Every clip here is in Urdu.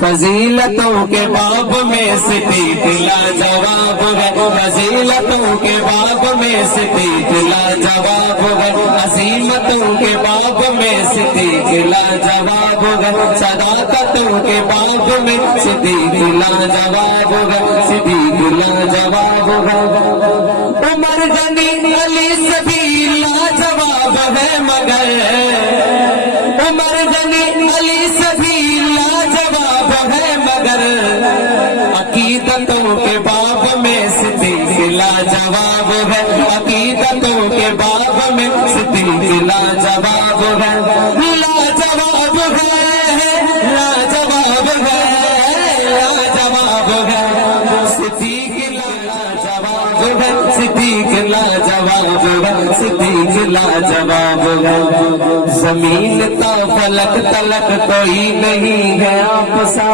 فضیلتوں کے باب میں صدیق لاجواب ہے، فضیلتوں کے باب میں صدیق لاجواب ہے، عظیمتوں کے باب میں صدیق لاجواب ہے، صداقتوں کے باب میں صدیق لاجواب ہے، صدیق لاجواب ہے۔ عمر غنی علی سبھی لاجواب ہے مگر عمر غنی علی سبھی لاجواب ہے مگر عقیدتوں کے باب میں صدیق لاجواب ہے، عقیدتوں کے باب میں صدیق لاجواب ہے، لاجواب ہے، لاجواب ہے، لاجواب ہے، صدیق لاجواب ہے، صدیق لاجواب ہے، صدیق لاجواب ہے۔ زمین تا فلک تلک کوئی نہیں ہے آپ سا،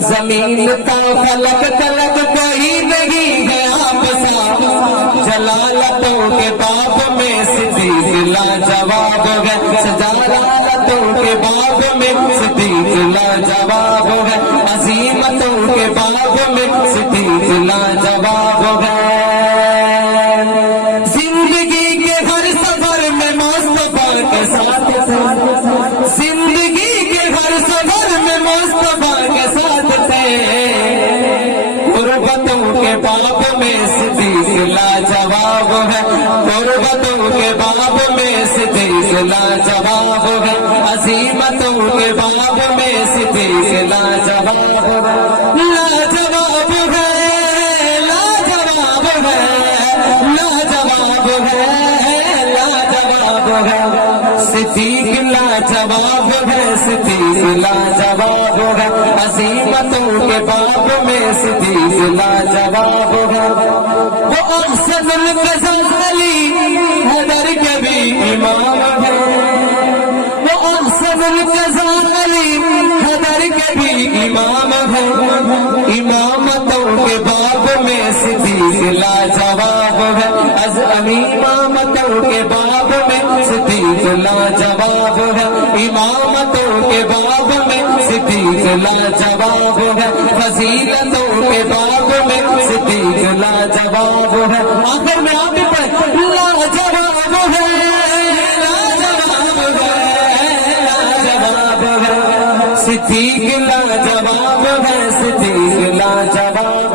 زمین تا فلک تلک کوئی نہیں ہے آپ سا، جلالتوں کے باب میں صدیق لاجواب ہے، جلالتوں کے باب میں صدیق لاجواب ہے، عظیمتوں کے باب میں صدیق لاجواب ہے۔ زندگی کے ہر سفر میں مصطفیٰ کے ساتھ تھے، زندگی کے ہر سفر میں مصطفیٰ کے ساتھ تھے، غربتوں کے باب میں صدیق لاجواب ہے، غربتوں کے باب میں صدیق لاجواب ہے، عظیمتوں کے باب میں صدیق لاجواب ہے، لاجواب ہے، لاجواب ہے، لاجواب ہے، لاجواب ہے، صدیق لاجواب ہے، صدیق لاجواب ہے، عظیمتوں کے باب میں صدیق لاجواب ہے۔ وہ احسن الغزالی حیدر کے بھی امام ہے، وہ احسن الغزالی حیدر کے بھی امام ہے، امامتوں کے باب میں صدیق لاجواب ہے، از امامتوں کے باب میں صدیق لاجواب ہے، امامتوں کے باب میں صدیق لاجواب ہے، فضیلتوں کے باب میں صدیق لاجواب ہے۔ آخر میں آپ بھی پڑھیں، لاجواب ہے، لاجواب ہے، لاجواب ہے، صدیق لاجواب ہے، صدیق لاجواب